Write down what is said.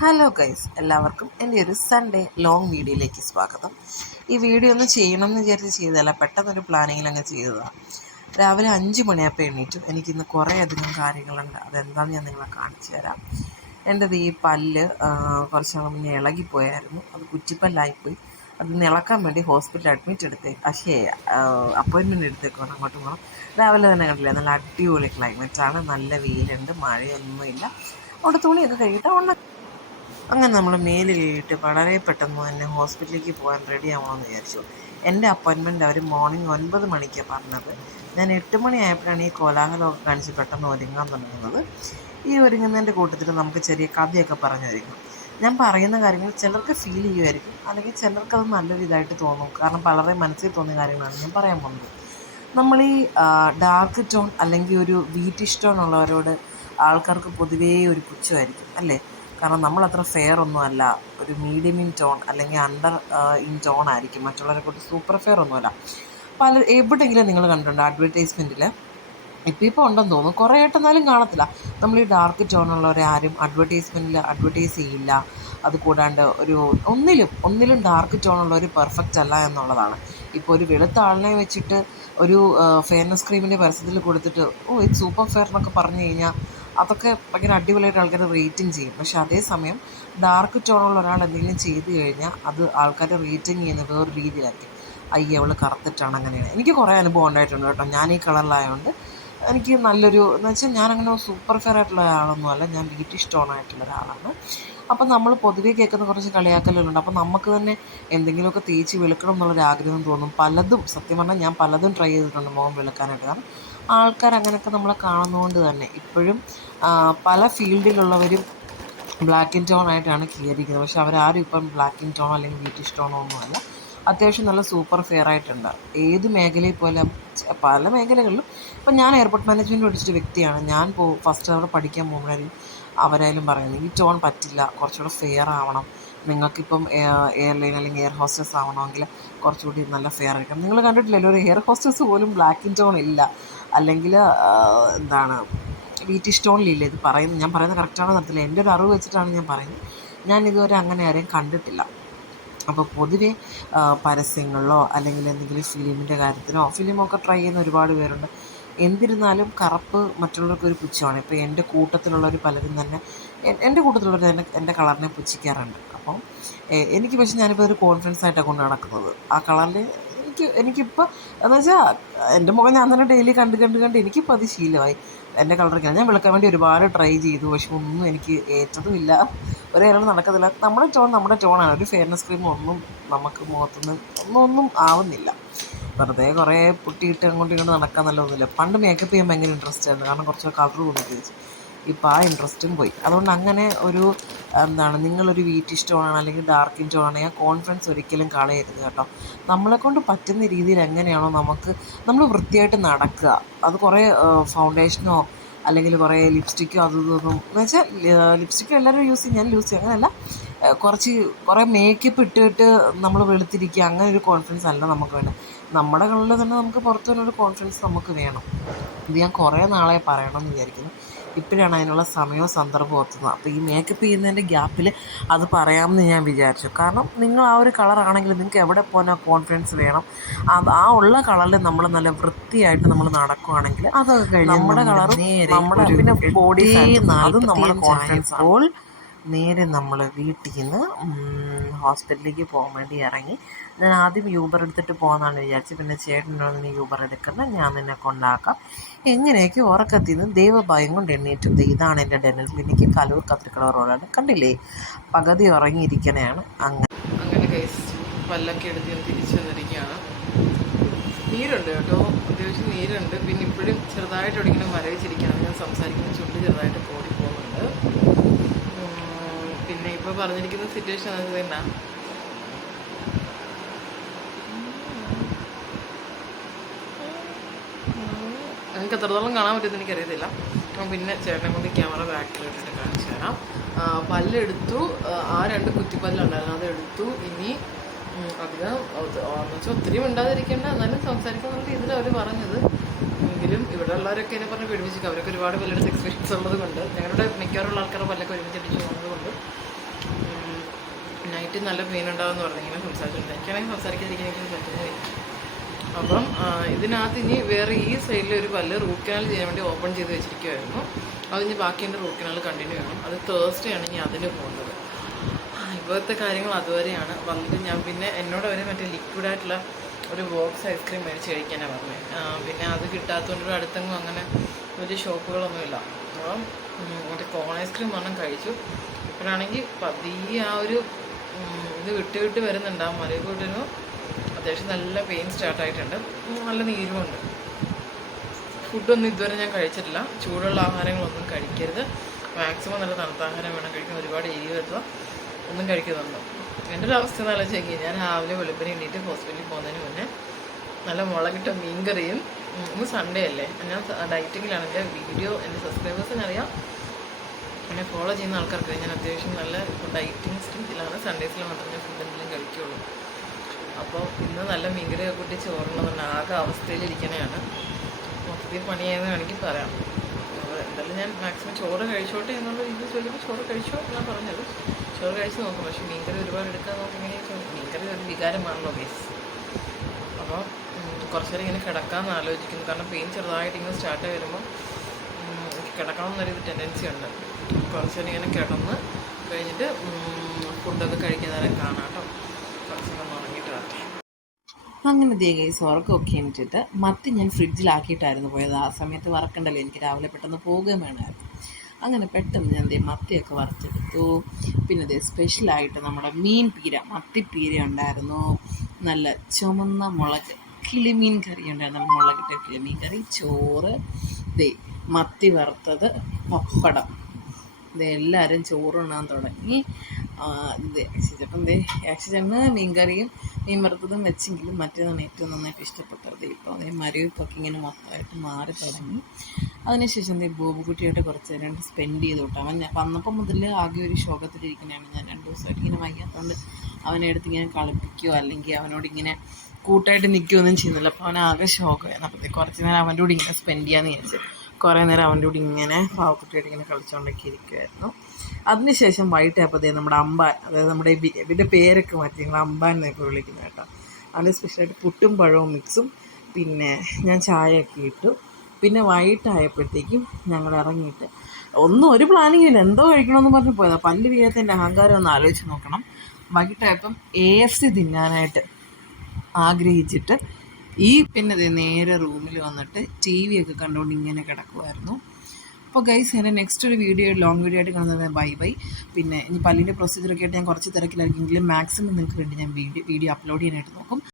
Hello guys, എല്ലാവർക്കും എൻ്റെ ഒരു സൺഡേ ലോങ് വീഡിയോയിലേക്ക് സ്വാഗതം. ഈ വീഡിയോ ഒന്ന് ചെയ്യണം എന്ന് വിചാരിച്ച് ചെയ്തതല്ല, പെട്ടെന്നൊരു പ്ലാനിങ്ങിൽ അങ്ങ് ചെയ്തതാണ്. രാവിലെ 5 മണിയായപ്പോൾ എണീറ്റു. എനിക്കിന്ന് കുറേയധികം കാര്യങ്ങളുണ്ട്. അതെന്താണെന്ന് ഞാൻ നിങ്ങളെ കാണിച്ചു തരാം. എൻ്റെത് ഈ പല്ല് കുറച്ച് നാൾ മുന്നേ ഇളകിപ്പോയായിരുന്നു. അത് കുറ്റിപ്പല്ലായിപ്പോയി. അത് ഇളക്കാൻ വേണ്ടി ഹോസ്പിറ്റലിൽ അഡ്മിറ്റ് അപ്പോയിൻമെൻറ്റ് എടുത്തേക്കാണ്. അങ്ങോട്ട് പോകണം. രാവിലെ തന്നെ കണ്ടില്ല, നല്ല അടിപൊളി ക്ലൈമറ്റാണ്, നല്ല വെയിലുണ്ട്, മഴയൊന്നുമില്ല. അവിടെ തുണിയൊക്കെ കഴുകിയിട്ട് അങ്ങനെ നമ്മൾ മേല് കഴുകിയിട്ട് വളരെ പെട്ടെന്ന് തന്നെ ഹോസ്പിറ്റലിലേക്ക് പോകാൻ റെഡി ആവണമെന്ന് വിചാരിച്ചു. എൻ്റെ അപ്പോയിൻമെൻറ്റ് അവർ മോർണിംഗ് 9 മണിക്കാണ് പറഞ്ഞത്. ഞാൻ 8 മണിയായപ്പോഴാണ് ഈ കോലാഹലമൊക്കെ കാണിച്ച് പെട്ടെന്ന് ഒരുങ്ങാൻ തുടങ്ങുന്നത്. ഈ ഒരുങ്ങുന്നതിൻ്റെ കൂട്ടത്തിൽ നമുക്ക് ചെറിയ കഥയൊക്കെ പറഞ്ഞൊരുങ്ങും. ഞാൻ പറയുന്ന കാര്യങ്ങൾ ചിലർക്ക് ഫീൽ ചെയ്യുമായിരിക്കും, അല്ലെങ്കിൽ ചിലർക്കത് നല്ലൊരു ഇതായിട്ട് തോന്നും. കാരണം പലരുടെ മനസ്സിൽ തോന്നിയ കാര്യങ്ങളാണ് ഞാൻ പറയാൻ പോകുന്നത്. നമ്മൾ ഈ ഡാർക്ക് ടോൺ അല്ലെങ്കിൽ ഒരു വീറ്റിഷ് ടോൺ ഉള്ളവരോട് ആൾക്കാർക്ക് പൊതുവേ ഒരു പുച്ഛമായിരിക്കും അല്ലേ. കാരണം നമ്മളത്ര ഫെയർ ഒന്നും അല്ല, ഒരു മീഡിയം ഇൻ ടോൺ അല്ലെങ്കിൽ അണ്ടർ ഇൻ ടോൺ ആയിരിക്കും. മറ്റുള്ളവരെ കൊണ്ട് സൂപ്പർ ഫെയർ ഒന്നുമല്ല. എവിടെയെങ്കിലും നിങ്ങൾ കണ്ടിട്ടുണ്ടോ അഡ്വർടൈസ്മെൻറ്റിൽ? ഇപ്പോൾ ഉണ്ടെന്ന് തോന്നുന്നു, കുറേ ആയിട്ടെന്നാലും കാണത്തില്ല. നമ്മൾ ഈ ഡാർക്ക് ടോണുള്ളവരെ ആരും അഡ്വർടൈസ്മെൻറ്റിൽ അഡ്വർടൈസ് ചെയ്യില്ല. അതുകൂടാണ്ട് ഒന്നിലും ഡാർക്ക് ടോണുള്ളവർ പെർഫെക്റ്റ് അല്ല എന്നുള്ളതാണ്. ഇപ്പോൾ ഒരു വെളുത്ത ആളിനെ വെച്ചിട്ട് ഒരു ഫെയർനെസ് ക്രീമിൻ്റെ പരസ്യത്തിൽ കൊടുത്തിട്ട് ഇത് സൂപ്പർ ഫെയർ എന്നൊക്കെ പറഞ്ഞു കഴിഞ്ഞാൽ അതൊക്കെ ഭയങ്കര അടിപൊളിയായിട്ട് ആൾക്കാർ റേറ്റിംഗ് ചെയ്യും. പക്ഷേ അതേസമയം ഡാർക്ക് ടോണുള്ള ഒരാൾ എന്തെങ്കിലും ചെയ്തു കഴിഞ്ഞാൽ അത് ആൾക്കാർ റേറ്റിംഗ് ചെയ്യുന്നത് വേറൊരു രീതിയിലായിരിക്കും. അയ്യ, അവൾ കറുത്തിട്ടാണ് അങ്ങനെയാണ്. എനിക്ക് കുറേ അനുഭവം ഉണ്ടായിട്ടുണ്ട് കേട്ടോ. ഞാൻ ഈ കളറിലായതുകൊണ്ട് എനിക്ക് നല്ലൊരു എന്ന് വെച്ചാൽ ഞാനങ്ങനെ സൂപ്പർ ഫെയർ ആയിട്ടുള്ള ഒരാളൊന്നുമല്ല, ഞാൻ വീറ്റിഷ് ടോൺ ആയിട്ടുള്ള ഒരാളാണ്. അപ്പം നമ്മൾ പൊതുവേ കേൾക്കുന്ന കുറച്ച് കളിയാക്കലുകളുണ്ട്. അപ്പം നമുക്ക് തന്നെ എന്തെങ്കിലുമൊക്കെ തേച്ച് വെളുക്കണം എന്നുള്ളൊരു ആഗ്രഹം തോന്നും. സത്യം പറഞ്ഞാൽ ഞാൻ പലതും ട്രൈ ചെയ്തിട്ടുണ്ട് മുഖം വെളുക്കാനായിട്ട്. കാരണം ആൾക്കാർ അങ്ങനെയൊക്കെ നമ്മളെ കാണുന്നതുകൊണ്ട് തന്നെ ഇപ്പോഴും പല ഫീൽഡിലുള്ളവരും ബ്ലാക്ക് ആൻഡ് ടോൺ ആയിട്ടാണ് കയറിയിരിക്കുന്നത്. പക്ഷെ അവരാരും ഇപ്പം ബ്ലാക്ക് ആൻഡ് ടോൺ അല്ലെങ്കിൽ വീറ്റിഷ് ടോണോ ഒന്നുമല്ല. അത്യാവശ്യം നല്ല സൂപ്പർ ഫെയർ ആയിട്ടുണ്ട്. ഏത് മേഖലയിൽ പോലെ പല മേഖലകളിലും. ഇപ്പം ഞാൻ എയർപോർട്ട് മാനേജ്മെൻറ്റ് പഠിച്ചൊരു വ്യക്തിയാണ്. ഞാൻ ഫസ്റ്റ് അവിടെ പഠിക്കാൻ പോകുമ്പോഴായാലും അവരായാലും പറയുന്നത് ഈ ടോൺ പറ്റില്ല, കുറച്ചുകൂടെ ഫെയർ ആവണം. നിങ്ങൾക്കിപ്പം എയർലൈൻ അല്ലെങ്കിൽ എയർ ഹോസ്റ്റസ് ആവണമെങ്കിൽ കുറച്ചുകൂടി നല്ല ഫെയർ ആയിരിക്കണം. നിങ്ങൾ കണ്ടിട്ടില്ലല്ലോ, ഒരു എയർ ഹോസ്റ്റസ് പോലും ബ്ലാക്ക് ആൻഡ് ടോൺ ഇല്ല, അല്ലെങ്കിൽ വീറ്റിഷ് ടോണിലില്ല. ഞാൻ പറയുന്നത് കറക്റ്റാണോ നടത്തില്ല, എൻ്റെ ഒരു അറിവ് വെച്ചിട്ടാണ് ഞാൻ പറയുന്നത്. ഞാൻ ഇതുവരെ അങ്ങനെ ആരെയും കണ്ടിട്ടില്ല. അപ്പോൾ പൊതുവേ പരസ്യങ്ങളിലോ അല്ലെങ്കിൽ എന്തെങ്കിലും ഫിലിമിൻ്റെ കാര്യത്തിനോ ഫിലിമൊക്കെ ട്രൈ ചെയ്യുന്ന ഒരുപാട് പേരുണ്ട്. എന്നിരുന്നാലും കറുപ്പ് മറ്റുള്ളവർക്കൊരു പുച്ഛമാണ്. ഇപ്പോൾ എൻ്റെ കൂട്ടത്തിലുള്ളവർ പലരും തന്നെ എൻ്റെ കൂട്ടത്തിലുള്ളവർ തന്നെ എൻ്റെ കളറിനെ പുച്ഛിക്കാറുണ്ട്. അപ്പം പക്ഷേ ഞാനിപ്പോൾ ഒരു കോൺഫിഡൻസ് ആയിട്ടാണ് കൊണ്ട് നടക്കുന്നത്. ആ കളറിൽ എനിക്കിപ്പോൾ എന്ന് വെച്ചാൽ എൻ്റെ മുഖം ഞാൻ തന്നെ ഡെയിലി കണ്ട് എനിക്കിപ്പോൾ അത് ശീലമായി. എൻ്റെ കളറൊക്കെയാണ്. ഞാൻ വെളുക്കാൻ വേണ്ടി ഒരുപാട് ട്രൈ ചെയ്തു, പക്ഷെ ഒന്നും എനിക്ക് ഏറ്റതുമില്ല. ഒരേറെ നടക്കത്തില്ല. നമ്മുടെ ടോണാണ്. ഒരു ഫെയർനെസ് ക്രീമും ഒന്നും നമുക്ക് മുഖത്തുനിന്ന് ഒന്നും ആവുന്നില്ല. വെറുതെ കുറേ പൊട്ടിയിട്ട് അങ്ങോട്ടും ഇങ്ങോട്ടും നടക്കാൻ നല്ലതൊന്നുമില്ല. പണ്ട് മേക്കപ്പ് ചെയ്യാൻ ഭയങ്കര ഇൻട്രസ്റ്റ് ആയിരുന്നു, കാരണം കുറച്ച് കളർ കൊടുത്ത് വെച്ച്. ഇപ്പോൾ ആ ഇൻട്രസ്റ്റും പോയി. അതുകൊണ്ട് അങ്ങനെ നിങ്ങളൊരു വീറ്റിഷ് ടോണാണ് അല്ലെങ്കിൽ ഡാർക്ക് ഇൻ ടോണാണ്, ആ കോൺഫിഡൻസ് ഒരിക്കലും കളയരുത് കേട്ടോ. നമ്മളെക്കൊണ്ട് പറ്റുന്ന രീതിയിൽ എങ്ങനെയാണോ നമ്മൾ വൃത്തിയായിട്ട് നടക്കുക. അത് കുറേ ഫൗണ്ടേഷനോ അല്ലെങ്കിൽ കുറേ ലിപ്സ്റ്റിക്കോ ഇതൊന്നും എന്ന് വെച്ചാൽ ലിപ്സ്റ്റിക്കും എല്ലാവരും യൂസ് ചെയ്യും, ഞാൻ യൂസ് ചെയ്യും, അങ്ങനെയല്ല. കുറേ മേക്കപ്പ് ഇട്ടിട്ട് നമ്മൾ വെളുത്തിരിക്കുക, അങ്ങനെ ഒരു കോൺഫിഡൻസ് അല്ല നമുക്ക് വേണം. നമ്മുടെ കളറിൽ തന്നെ നമുക്ക് പുറത്തു വരുന്നൊരു കോൺഫിഡൻസ് നമുക്ക് വേണം. ഇത് ഞാൻ കുറേ നാളെ പറയണമെന്ന് വിചാരിക്കുന്നു. ഇപ്പോഴാണ് അതിനുള്ള സമയവും സന്ദർഭവും എത്തുന്നത്. അപ്പോൾ ഈ മേക്കപ്പ് ചെയ്യുന്നതിൻ്റെ ഗ്യാപ്പിൽ അത് പറയാമെന്ന് ഞാൻ വിചാരിച്ചു. കാരണം നിങ്ങൾ ആ ഒരു കളറാണെങ്കിൽ നിങ്ങൾക്ക് എവിടെ പോകാൻ ആ കോൺഫിഡൻസ് വേണം. ആ ഉള്ള കളറിൽ നമ്മൾ നല്ല വൃത്തിയായിട്ട് നമ്മൾ നടക്കുകയാണെങ്കിൽ അതൊക്കെ കഴിഞ്ഞ് നമ്മുടെ കളറും നമ്മുടെ പിന്നെ ബോഡി അതും നമ്മുടെ കോൺഫിഡൻസ് ആയപ്പോൾ നേരെ നമ്മൾ വീട്ടിൽ നിന്ന് ഹോസ്പിറ്റലിലേക്ക് പോകാൻ വേണ്ടി ഇറങ്ങി. ഞാൻ ആദ്യം യൂബർ എടുത്തിട്ട് പോകാമെന്നാണ് വിചാരിച്ചത്. പിന്നെ ചേട്ടനോട് നീ യൂബർ എടുക്കുന്ന, ഞാൻ നിന്നെ കൊണ്ടാക്കാം. എങ്ങനെയൊക്കെ ഉറക്കത്തിൽ നിന്ന് ദൈവഭയം കൊണ്ട് എണ്ണീറ്റു. ഇതാണ് എൻ്റെ ഡെന്റൽ ക്ലിനിക്ക്, കലൂർ കത്തിക്കട റോഡാണ്. കണ്ടില്ലേ, പകുതി ഉറങ്ങിയിരിക്കണയാണ്. അങ്ങനെ കേസ് പല്ലൊക്കെ എടുത്ത് ഞാൻ തിരിച്ചു വന്നിരിക്കുകയാണ്. നീരുണ്ട് കേട്ടോ, അത്യാവശ്യം നീരുണ്ട്. പിന്നെ ഇപ്പോഴും ചെറുതായിട്ട് എവിടെയെങ്കിലും മരവിച്ചിരിക്കുകയാണ്. ഞാൻ സംസാരിക്കുന്ന ചുണ്ട് ചെറുതായിട്ട് കൂടി പോകുന്നുണ്ട്. പിന്നെ ഇപ്പോൾ പറഞ്ഞിരിക്കുന്ന സിറ്റുവേഷൻ അത് തന്നെ. എനിക്ക് എത്രത്തോളം കാണാൻ പറ്റുമെന്ന് എനിക്കറിയത്തില്ല. പിന്നെ ചേട്ടനെ കൊണ്ട് ക്യാമറ ബാക്കിലിട്ടിട്ട് കാണിച്ചു തരാം. പല്ലെടുത്തു, ആ 2 കുറ്റിപ്പല്ലുണ്ടായിരുന്നു, അതെടുത്തു. ഇനി അധികം എന്നുവെച്ചാൽ ഒത്തിരി മിണ്ടാതിരിക്കേണ്ട, എന്നാലും സംസാരിക്കുന്ന രീതിയിൽ അവർ പറഞ്ഞത്. എങ്കിലും ഇവിടെ ഉള്ളവരൊക്കെ എന്നെ പറഞ്ഞ് പേടിപ്പിച്ചിരിക്കും. അവരൊക്കെ ഒരുപാട് പല്ലെടുത്ത് എക്സ്പീരിയൻസ് ഉള്ളത് കൊണ്ട്, ഞങ്ങളുടെ മിക്കവാറുള്ള ആൾക്കാരുടെ പല്ലൊക്കെ ഒരുമിച്ചടിച്ച് പോകുന്നത് കൊണ്ട് നീറ്റ് നല്ല പെയിൻ ഉണ്ടാകുമെന്ന് പറഞ്ഞു ഇങ്ങനെ സംസാരിച്ചിട്ടുണ്ട്. എനിക്കാണെങ്കിൽ സംസാരിക്കാതിരിക്കാൻ എനിക്ക് പറ്റുന്നില്ല. അപ്പം ഇതിനകത്ത് ഇനി വേറെ ഈ സൈഡിൽ ഒരു പല്ല് റൂട്ട് കനാൽ ചെയ്യാൻ വേണ്ടി ഓപ്പൺ ചെയ്ത് വെച്ചിരിക്കുമായിരുന്നു. അതിന് ബാക്കി എൻ്റെ റൂട്ട് കനാൽ കണ്ടിന്യൂ ചെയ്യണം. അത് തേഴ്സ്ഡേ ആണ് ഇനി അതിന് പോകുന്നത്. ഇപ്പോഴത്തെ കാര്യങ്ങൾ അതുവരെയാണ്. വന്നിട്ട് ഞാൻ പിന്നെ എന്നോട് അവർ മറ്റേ ലിക്വിഡായിട്ടുള്ള ഒരു ബോക്സ് ഐസ്ക്രീം മേടിച്ച് കഴിക്കാനാണ് പറഞ്ഞത്. പിന്നെ അത് കിട്ടാത്തതുകൊണ്ട് അടുത്തെങ്ങും അങ്ങനെ വലിയ ഷോപ്പുകളൊന്നുമില്ല. അപ്പം മറ്റേ കോൺ ഐസ്ക്രീം ഒരെണ്ണം കഴിച്ചു. ഇപ്പോഴാണെങ്കിൽ പതിയെ ആ ഒരു ഇത് വിട്ട് വരുന്നുണ്ട്. ആ മരകൂട്ടിന് അത്യാവശ്യം നല്ല പെയിൻ സ്റ്റാർട്ടായിട്ടുണ്ട്, നല്ല നീരുമുണ്ട്. ഫുഡൊന്നും ഇതുവരെ ഞാൻ കഴിച്ചിട്ടില്ല. ചൂടുള്ള ആഹാരങ്ങളൊന്നും കഴിക്കരുത്. മാക്സിമം നല്ല തണുത്ത ആഹാരം വേണം കഴിക്കാൻ. ഒരുപാട് എരിവെത്തുക ഒന്നും കഴിക്കുന്നുണ്ട്. എൻ്റെ ഒരു അവസ്ഥ എന്ന് ആലോചിച്ചെങ്കിൽ ഞാൻ രാവിലെ വെളുപ്പിന് എണീറ്റ് ഹോസ്പിറ്റലിൽ പോകുന്നതിന് മുന്നേ നല്ല മുളകിട്ട മീൻകറിയും, ഇന്ന് സൺഡേ അല്ലേ, ഞാൻ ഡയറ്റിങ്ങിലാണ്. എൻ്റെ വീഡിയോ എൻ്റെ സബ്സ്ക്രൈബേഴ്സിനറിയാം, എന്നെ ഫോളോ ചെയ്യുന്ന ആൾക്കാർക്ക് ഞാൻ അത്യാവശ്യം നല്ല ഡയറ്റിങ് സ്റ്റേജിലാണ്. സൺഡേസിൽ മാത്രമേ ഫുഡ് എന്തെങ്കിലും കഴിക്കുകയുള്ളൂ. അപ്പോൾ ഇന്ന് നല്ല മീൻകറിയൊക്കെ കൂട്ടി ചോറുണ്ടെന്ന് ആകെ അവസ്ഥയിലിരിക്കണതാണ്. മൊത്തത്തിൽ പണിയായെന്ന് വേണമെങ്കിൽ പറയാം. എന്തായാലും ഞാൻ മാക്സിമം ചോറ് കഴിച്ചോട്ടെ എന്നുള്ള രീതിയിൽ ചോദിക്കുമ്പോൾ ചോറ് കഴിച്ചോ എന്നാണ് പറഞ്ഞത്. ചോറ് കഴിച്ച് നോക്കും. പക്ഷേ മീൻകറി ഒരുപാട് എടുക്കാൻ നോക്കി മീൻകറി ഒരു വികാരമാണല്ലോ ഗൈസ്. അപ്പോൾ കുറച്ച് നേരം ഇങ്ങനെ കിടക്കാമെന്ന് ആലോചിക്കുന്നു. കാരണം പെയിൻ ചെറുതായിട്ട് ഇങ്ങനെ സ്റ്റാർട്ട് വരുമ്പോൾ എനിക്ക് കിടക്കണം എന്നൊരു ടെൻഡൻസി ഉണ്ട്. കുറച്ച് നേരം ഇങ്ങനെ കിടന്ന് കഴിഞ്ഞിട്ട് ഫുഡൊക്കെ കഴിക്കാൻ നേരം കാണാം കേട്ടോ. കുറച്ച് നേരം ഉറങ്ങിയിട്ട് വരട്ടെ. അങ്ങനെ ഗൈസ് ഉറക്കമൊക്കെ എണീറ്റിട്ട് മത്തി ഞാൻ ഫ്രിഡ്ജിലാക്കിയിട്ടായിരുന്നു പോയത്. ആ സമയത്ത് വറക്കണ്ടല്ലോ, എനിക്ക് രാവിലെ പെട്ടെന്ന് പോവുകയും വേണമായിരുന്നു. അങ്ങനെ പെട്ടെന്ന് ഞാൻ മത്തിയൊക്കെ വറുത്തെടുത്തു. പിന്നെ സ്പെഷ്യലായിട്ട് നമ്മുടെ മീൻ പീര, മത്തിപ്പീര ഉണ്ടായിരുന്നു. നല്ല ചുമന്ന മുളക് കിളിമീൻ കറി ഉണ്ടായിരുന്നു. മുളകിട്ട കിളിമീൻ കറി, ചോറ്, മത്തി വറുത്തത്, പപ്പടം. എല്ലാവരും ചോറുണ്ണാൻ തുടങ്ങി. അപ്പം ആക്സിഡൻറ്റ് മീൻകറിയും മീൻ വറുത്തതും വെച്ചെങ്കിലും മറ്റേതാണ് ഏറ്റവും നന്നായിട്ട് ഇഷ്ടപ്പെട്ടത്. ഇപ്പോൾ മരവിപ്പൊക്കെ ഇങ്ങനെ മൊത്തമായിട്ട് മാറി തുടങ്ങി. അതിനുശേഷം ബോബുക്കുട്ടിയായിട്ട് കുറച്ച് നേരം സ്പെൻഡ് ചെയ്ത് വിട്ടു. അവൻ വന്നപ്പം മുതൽ ആകെ ഒരു ശോകത്തിലിരിക്കുന്നതാണ്. ഞാൻ 2 ദിവസമായിട്ട് ഇങ്ങനെ വയ്യാത്തതുകൊണ്ട് അവനെ എടുത്ത് ഇങ്ങനെ കളിപ്പിക്കുകയോ അല്ലെങ്കിൽ അവനോടിങ്ങനെ കൂട്ടായിട്ട് നിൽക്കുകയൊന്നും ചെയ്യുന്നില്ല. അപ്പോൾ അവനാകെ ശോകമായിരുന്നു. അപ്പോഴത്തേക്ക് കുറച്ച് നേരം അവൻ്റെ കൂടെ ഇങ്ങനെ സ്പെൻഡ് ചെയ്യാമെന്ന് വിചാരിച്ചു. കുറേ നേരം അവൻ്റെ കൂടെ ഇങ്ങനെ പാവക്കുട്ടിയായിട്ട് ഇങ്ങനെ കളിച്ചുകൊണ്ടൊക്കെ ഇരിക്കുമായിരുന്നു. അതിനുശേഷം വൈകിട്ടായപ്പോൾ നമ്മുടെ അമ്പാൻ, അതായത് നമ്മുടെ ഇതിൻ്റെ പേരൊക്കെ മാറ്റി ഞങ്ങൾ അമ്പാൻ എന്നൊക്കെ വിളിക്കുന്നത് കേട്ടോ. അതിൻ്റെ സ്പെഷ്യലായിട്ട് പുട്ടും പഴവും മിക്സും, പിന്നെ ഞാൻ ചായയൊക്കെ ഇട്ടു. പിന്നെ വൈകിട്ടായപ്പോഴത്തേക്കും ഞങ്ങൾ ഇറങ്ങിയിട്ട് ഒരു പ്ലാനിങ് ഇല്ല, എന്തോ കഴിക്കണമെന്ന് പറഞ്ഞ് പോയതാണ്. പല്ല് വീഴത്തിൻ്റെ അഹങ്കാരം ഒന്ന് ആലോചിച്ച് നോക്കണം. വൈകിട്ടായപ്പം AFC തിന്നാനായിട്ട് ആഗ്രഹിച്ചിട്ട് പിന്നെ നേരെ റൂമിൽ വന്നിട്ട് TV ഒക്കെ കണ്ടുകൊണ്ട് ഇങ്ങനെ കിടക്കുമായിരുന്നു. അപ്പോൾ ഗൈസ്, എൻ്റെ നെക്സ്റ്റ് ഒരു വീഡിയോ ലോങ് വീഡിയോ ആയിട്ട് കാണുന്നത് ബൈ. പിന്നെ ഇനി പല്ലിൻ്റെ പ്രൊസീജിയറൊക്കെ ആയിട്ട് ഞാൻ കുറച്ച് തിരക്കിലായിരിക്കും. എങ്കിലും മാക്സിമം നിങ്ങൾക്ക് വേണ്ടി ഞാൻ വീഡിയോ അപ്ലോഡ് ചെയ്യാനായിട്ട് നോക്കും.